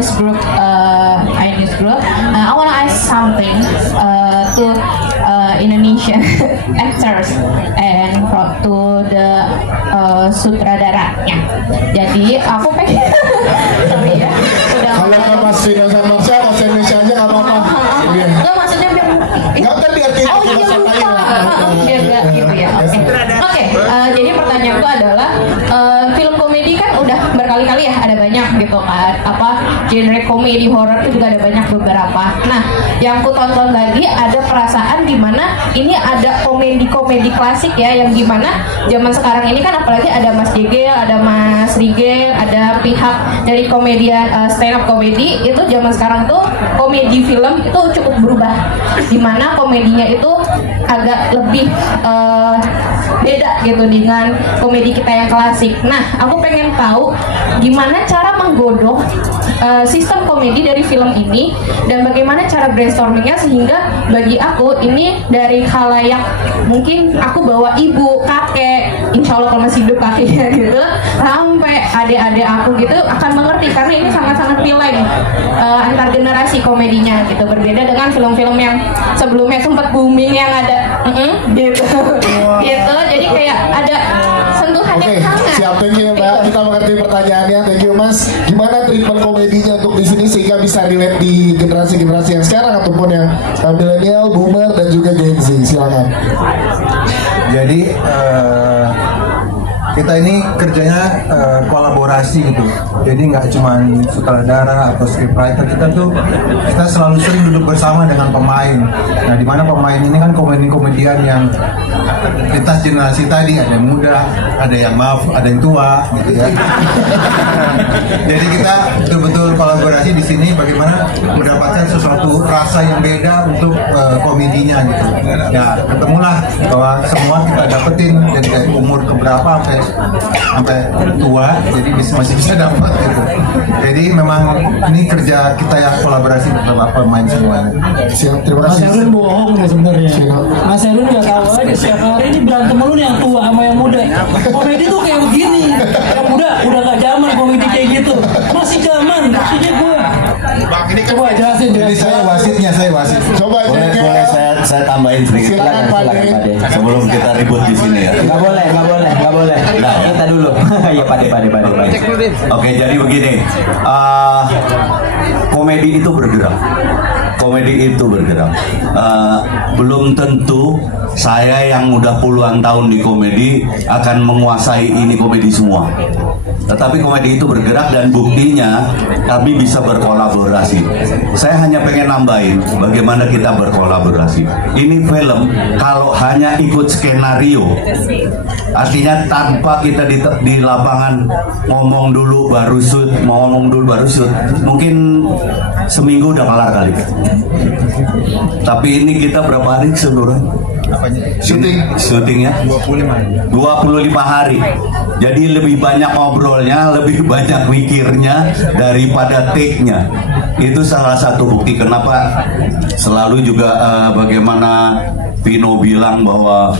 iNews Group. I want to ask something to Indonesian actors and to the sutradaranya. Jadi aku pengen sorry ya. Kalau Mas Vino sama saya bahasa Indonesia aja nggak apa-apa. Nggak maksudnya biar nggak kan diartikan bahasa lain. Biar gitu ya. Oke. Jadi pertanyaanku adalah film komedi kan udah berkali-kali ya ada banyak gitu kan. Genre komedi horor itu juga ada banyak beberapa. Nah, yang ku tonton lagi ada perasaan di mana ini ada komedi-komedi klasik ya, yang gimana zaman sekarang ini kan apalagi ada Mas Jegel, ada Mas Rigel, ada pihak dari komedian stand up komedi itu zaman sekarang tuh komedi film itu cukup berubah, di mana komedinya itu agak lebih beda gitu dengan komedi kita yang klasik. Nah, aku pengen tahu gimana cara menggodok sistem komedi dari film ini dan bagaimana cara brainstormingnya sehingga bagi aku ini dari khalayak mungkin aku bawa ibu, kakek, insya Allah kalau masih hidup kakeknya gitu, sampai adik-adik aku gitu akan mengerti karena ini sangat-sangat relate antar generasi komedinya gitu, berbeda dengan film-film yang sebelumnya sempat booming yang ada gitu gitu, jadi kayak ada sentuhan yang hangat. Siap, thank you Mbak, kita mengerti pertanyaannya, thank you Mas. Gimana treatment komedinya untuk di sini sehingga bisa relate di generasi-generasi yang sekarang ataupun yang milenial, boomer dan juga Gen Z, silakan. Jadi kita ini kerjanya kolaborasi gitu. Jadi nggak cuma sutradara atau scriptwriter, kita selalu sering duduk bersama dengan pemain. Nah, di mana pemain ini kan komedian yang lintas generasi tadi, ada yang muda, ada yang ada yang tua, gitu ya. Jadi kita betul-betul kolaborasi di sini bagaimana mendapatkan sesuatu rasa yang beda untuk komedinya gitu. Ya, ketemulah bahwa semua kita dapetin dari umur keberapa sampai tua, jadi masih bisa dapat gitu. Jadi memang ini kerja kita yang kolaborasi bersama pemain semua. Siap, terima kasih. Mas Erwin bohong nih sebenarnya. Mas Erwin nggak tahu aja setiap hari ini berantem mulu nih yang tua sama yang muda. Komedi tuh kayak begini. Yang muda udah nggak zaman komedi kayak gitu. Masih zaman, maksudnya gue. Ini kan Coba jelasin. Jadi saya wasit. Coba boleh saya tambahin sedikit. Silakan Pak De. Sebelum kita ribut di sini ya. Nggak boleh. Nah, Kita dulu. Ya Pak De. Oke, jadi begini. Komedi itu bergerak. Belum tentu saya yang udah puluhan tahun di komedi akan menguasai ini komedi semua. Tetapi komedi itu bergerak dan buktinya kami bisa berkolaborasi. Saya hanya pengen nambahin bagaimana kita berkolaborasi. Ini film kalau hanya ikut skenario, artinya tanpa kita di lapangan ngomong dulu baru shoot, mungkin seminggu udah kelar kali. Tapi ini kita berapa hari keseluruhan? Syutingnya 25 hari. Jadi lebih banyak ngobrolnya, lebih banyak mikirnya daripada take-nya. Itu salah satu bukti kenapa selalu juga bagaimana Vino bilang bahwa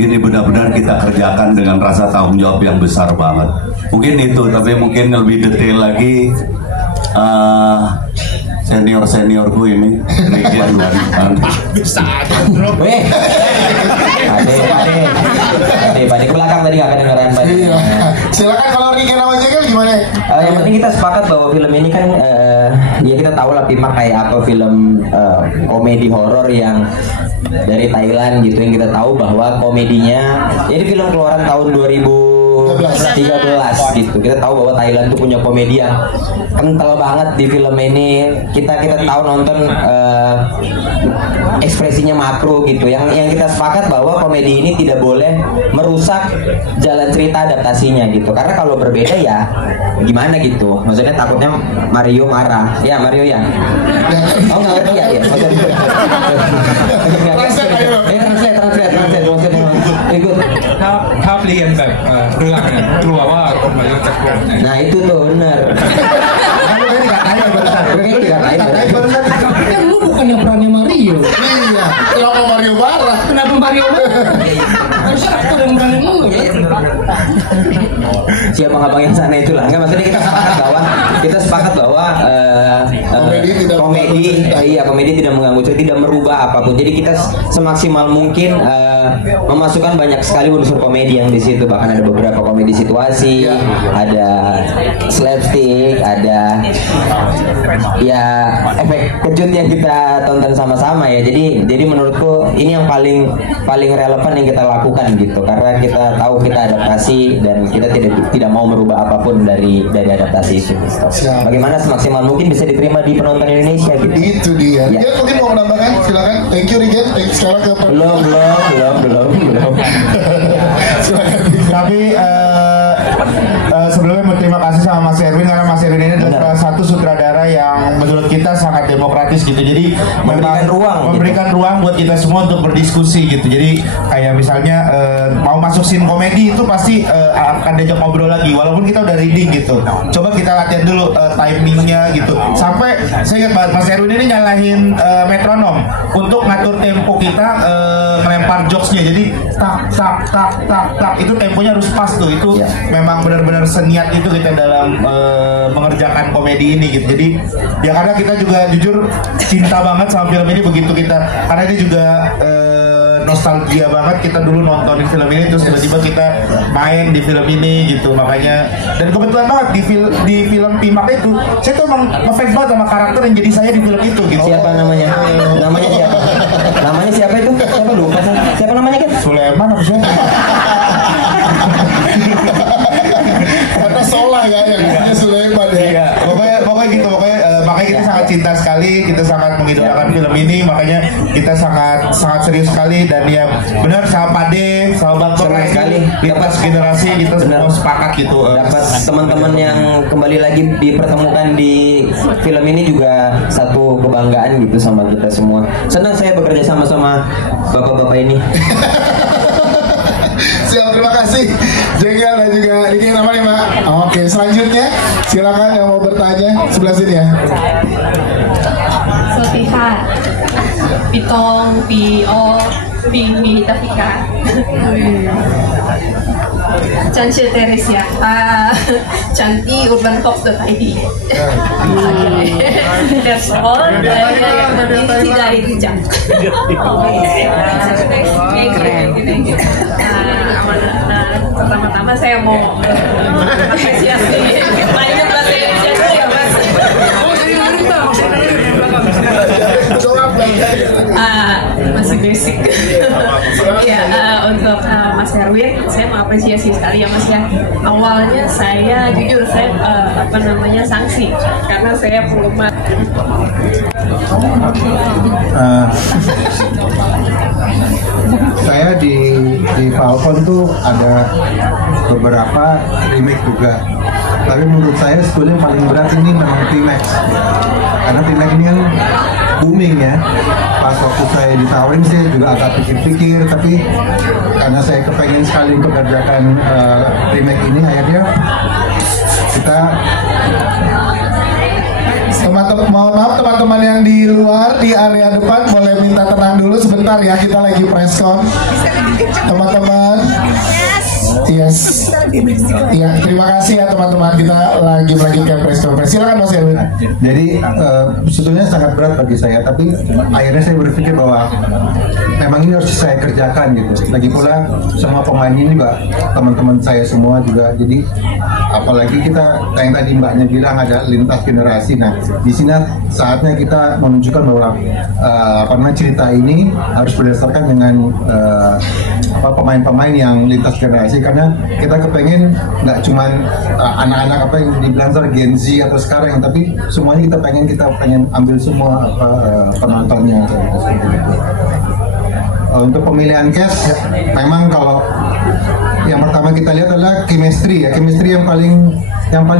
ini benar-benar kita kerjakan dengan rasa tanggung jawab yang besar banget. Mungkin itu, tapi mungkin lebih detail lagi seniorku ini Rigian Bisa aja bro. Pade ke belakang tadi nggak kedengeran Pade. Iya. Silakan kalau Rigian namanya kan gimana? Yang penting kita sepakat bahwa film ini kan ya kita tahu lah Pimak kayak apa, film komedi horor yang dari Thailand gitu, yang kita tahu bahwa komedinya jadi film keluaran tahun 2013 gitu. Kita tahu bahwa Thailand tuh punya komedi yang kental banget di film ini. Kita tahu nonton ekspresinya makro gitu. Yang kita sepakat bahwa komedi ini tidak boleh merusak jalan cerita adaptasinya gitu. Karena kalau berbeda ya gimana gitu. Maksudnya takutnya Mario marah. Ya Mario ya. Oh nggak ngerti ya? Translate. Ikut. ภาพเรียนแบบเรื่องเนี่ยกลัวว่าคนมาเยอะจะกลัว Nah itu tuh benar. Kan lu bukan yang perannya Mario. Iya. Kenapa Mario marah? Kenapa Mario marah? Harusnya aktor yang perannya lu. Siapa abang yang sana itulah. Enggak, maksudnya kita sepakat bahwa komedi tidak mengganggu cerita, tidak merubah apapun. Jadi kita semaksimal mungkin memasukkan banyak sekali unsur komedi yang di situ. Bahkan ada beberapa komedi situasi, ada slapstick, ada ya efek kejut yang kita tonton sama-sama ya. Jadi menurutku ini yang paling relevan yang kita lakukan gitu, karena kita tahu kita adaptasi dan kita tidak mau merubah apapun dari adaptasi itu. Bagaimana semaksimal mungkin bisa diterima di penonton Indonesia gitu. Itu dia. Ya. Rigen mungkin mau menambahkan, silakan. Thank you Rigen. Sekarang ke Belum. silakan. Tapi sebelumnya berterima kasih sama Mas Erwin, karena Mas Erwin ini adalah salah satu sutradara yang menurut kita sangat demokratis gitu. Jadi memberikan ruang buat kita semua untuk berdiskusi gitu. Jadi kayak misalnya mau masuk scene komedi itu pasti akan diajak ngobrol lagi, walaupun kita udah reading gitu. Coba kita latihan dulu timingnya gitu. Sampai saya ingat banget Mas Erwin ini nyalahin metronom untuk ngatur tempo kita melempar jokesnya. Jadi tak itu temponya harus pas tuh. Itu memang benar-benar seniat itu kita dalam mengerjakan komedi ini gitu. Jadi ya karena kita juga jujur cinta banget sama film ini, begitu kita, karena ini juga nostalgia banget, kita dulu nontonin film ini terus tiba-tiba kita main di film ini gitu. Makanya, dan kebetulan banget di film Pimak itu saya tuh emang ngefans banget sama karakter yang jadi saya di film itu gitu. Siapa namanya? Namanya siapa itu? Siapa lupa? Siapa namanya kan? Sulaiman apa sih? Karena Solah ya yang namanya Sulaiman ya. Iya, pokoknya gitu, makanya kita sangat cinta sekali, kita sangat mengidolakan film ini, makanya kita sangat serius sekali. Dan ya benar, sama Pade, sama Bang Tora sekali lintas generasi kita semua sepakat gitu. Dapat teman-teman yang kembali lagi dipertemukan di film ini juga satu kebanggaan gitu sama kita semua. Senang saya bekerja sama bapak-bapak ini. Siap, terima kasih Jengkel dan juga Rigen. Apa nih Mbak? Oke, selanjutnya silakan yang mau bertanya sebelah sini ya. สวัสดีค่ะปีตองปีออปีมีตาฟิกาCanci Teresia Canti urbantalks.id That's all. Ini dari Tijak. Pertama-tama saya mau apresiasi banyak bahasa Indonesia dulu ya Mas. Masih basic. Ya, untuk Mas Erwin, saya mengapresiasi sekali ya Mas ya. Awalnya saya jujur sanksi karena saya penggemar. Saya di Falcon tuh ada beberapa remake juga. Tapi menurut saya sebetulnya paling berat ini memang T-Max. Karena T-Max ini kan booming ya. Pas waktu saya ditawarin saya juga agak pikir-pikir, tapi karena saya kepengen sekali untuk kerjakan remake ini, akhirnya kita mohon maaf teman-teman yang di luar di area depan boleh minta tenang dulu sebentar ya, kita lagi preskon teman-teman. Yes. Ya, terima kasih ya teman-teman, kita lagi melanjutkan press conference. Silakan Mas Erwin. Jadi sebetulnya sangat berat bagi saya, tapi akhirnya saya berpikir bahwa memang ini harus saya kerjakan gitu. Lagi pula semua pemain ini juga teman-teman saya semua juga. Jadi apalagi kita yang tadi Mbaknya bilang ada lintas generasi. Nah, di sini saatnya kita menunjukkan bahwa cerita ini harus berdasarkan dengan pemain-pemain yang lintas generasi, karena kita kepengen nggak cuman anak-anak apa yang dibilang Gen Z atau sekarang, tapi semuanya kita pengen ambil semua penontonnya. Untuk pemilihan cast, memang kalau yang pertama kita lihat adalah chemistry yang paling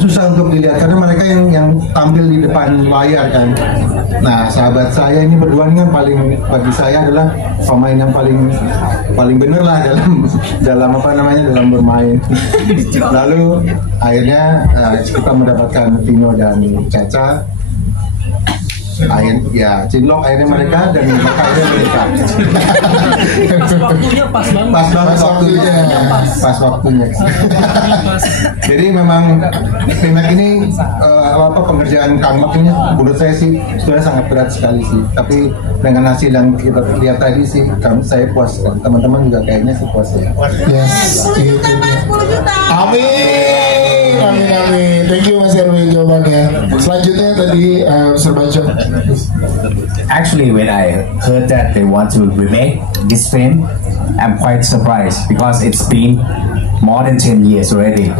susah untuk dilihat karena mereka yang tampil di depan layar kan. Nah, sahabat saya ini berdua ini kan bagi saya adalah pemain yang paling bener lah dalam bermain. Lalu akhirnya kita mendapatkan Vino dan Caca. air, ya cinlok airnya mereka dan maka airnya mereka. Waktunya pas banget. Pas waktunya. Jadi memang Pimak ini pengerjaan Kang Mak ini menurut saya sih sebenarnya sangat berat sekali sih. Tapi dengan hasil yang kita lihat tadi sih, saya puas. Teman-teman juga kayaknya sih puas ya. Yes, itu dia. Amin, amin, amin. Thank you Mas Erwin jawabannya. Selanjutnya tadi Serbanco. Actually, when I heard that they want to remake this film, I'm quite surprised because it's been more than 10 years already.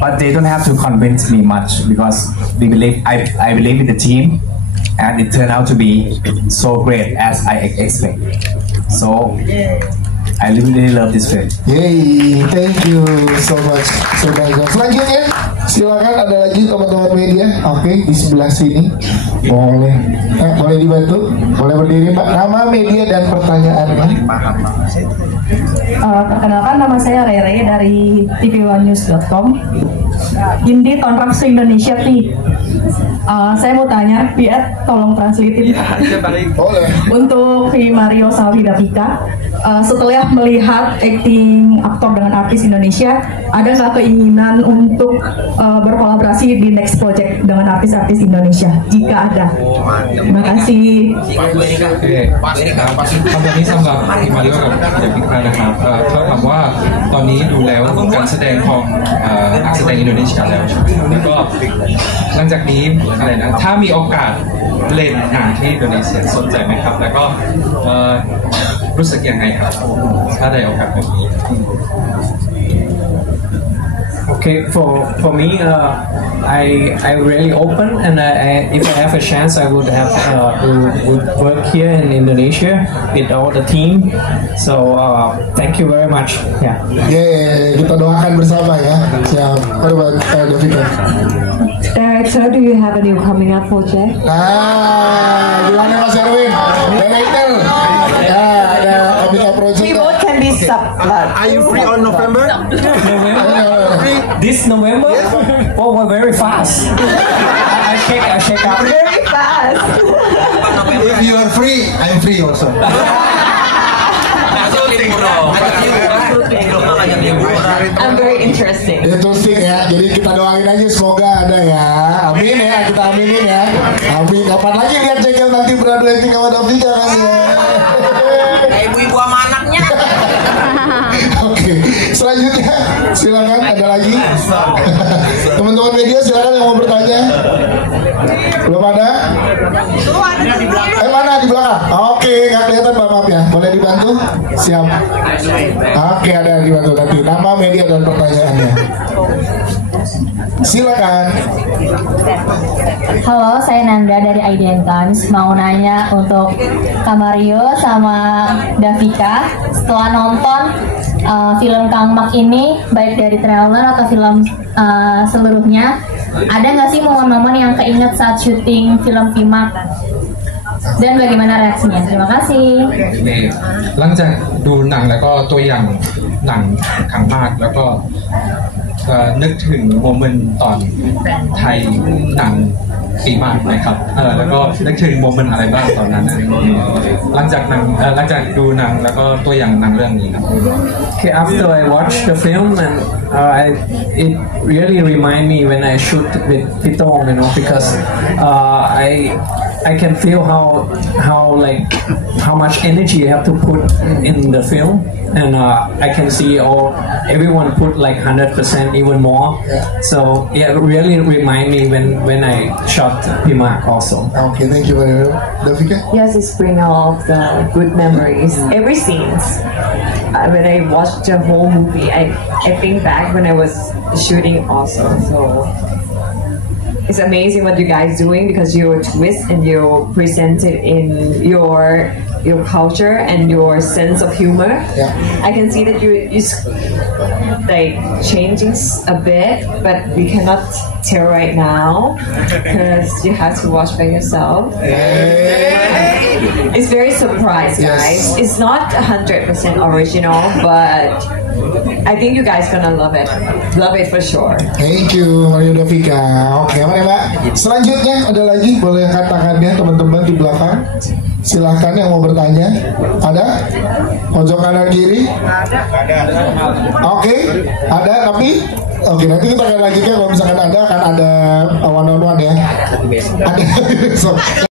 But they don't have to convince me much because I believe in the team, and it turned out to be so great as I expect. So I really love this film. Yay, thank you so much. Selanjutnya, silakan ada lagi teman-teman media. Oke, di sebelah sini. Boleh. Boleh dibantu? Boleh berdiri, Pak. Nama, media, dan pertanyaannya. Perkenalkan, nama saya Rere dari tv1news.com. Indi Tonrap Indonesia nih. Saya mau tanya, Piat, tolong translatein. Boleh. Untuk si Mario sama Davika, setelah melihat acting aktor dengan artis Indonesia, ada nggak keinginan untuk berkolaborasi di next project dengan artis-artis Indonesia? Jika ada, terima kasih. คำนี้สำหรับพี่มาริโอกับเดวิดนะครับเท่ากับว่าตอนนี้ดูแล้วการแสดงของนักแสดงอินโดนีเซียแล้วใช่ไหมแล้วก็หลังจากนี้อะไรนะถ้ามีโอกาสเล่นหนังที่อินโดนีเซียสนใจไหมครับแล้วก็รู้สึกยังไงครับถ้าได้โอกาสแบบนี้ Okay, for me, I really open, and if I have a chance, I would work here in Indonesia with all the team. So thank you very much. Yeah. Kita doakan bersama ya. Siap. Davika. Director, do you have a new coming up project? Gimana Mas Erwin? Director. Ya, ada coming up project. We both can be sublet. Are you free on November? This November? Yes. Oh, we're very fast. I check out. Very fast. If you are free, I'm free also. I'm very interesting. Interesting ya. Jadi kita doain aja semoga ada ya. Amin ya, kita aminin ya. Amin. Kapan lagi lihat Jengkel nanti beradu acting sama Davika kan ya. Ibu-ibu sama anaknya. Oke, selanjutnya silakan ada lagi. Teman-teman media silakan yang mau bertanya. Belum ada? Mana di belakang? Oke, nggak kelihatan Pak, maaf ya. Boleh dibantu? Siap. Oke, ada yang dibantu nanti. Nama, media, dan pertanyaannya. Silakan. Halo, saya Nanda dari IDN Times. Mau nanya untuk Kak Mario sama Davika, setelah nonton film Kang Mak ini, baik dari trailer atau film seluruhnya, ada nggak sih momen-momen yang keinget saat syuting film Pimak? Dan bagaimana reaksinya? Terima kasih. หลังจากดูหนังแล้วก็ตัวอย่างหนังครั้งมากแล้วก็นึกถึงโมเมนต์ตอนไทยหนังปีมากไหมครับแล้วก็นึกถึงโมเมนต์อะไรบ้างตอนนั้นหลังจากดูหนังแล้วก็ตัวอย่างหนังเรื่องนี้ครับ Okay, after I watched the film, and it really remind me when I shoot with Pitong, because I can feel how much energy you have to put in the film, and I can see everyone put like 100%, even more. So yeah, it really remind me when I shot Pimak also. Okay, thank you very much. Davika? Yes, it's bring all the good memories. Every scenes. When I watched the whole movie, I think back when I was shooting also. So it's amazing what you guys doing, because you twist and you present it in your culture and your sense of humor. Yeah. I can see that you like changing a bit, but we cannot tell right now because you have to watch by yourself. It's very surprised, guys. Yes. It's not 100% original, but I think you guys gonna love it for sure. Thank you Mario Davika. Oke, mari Mbak. Selanjutnya ada lagi, boleh angkat tangannya teman-teman di belakang. Silahkan yang mau bertanya. Ada? Pojok kanan kiri? Ada. Oke, ada tapi oke, nanti kita akan lanjutkan kalau misalkan ada akan ada one on one ya. Ada besok.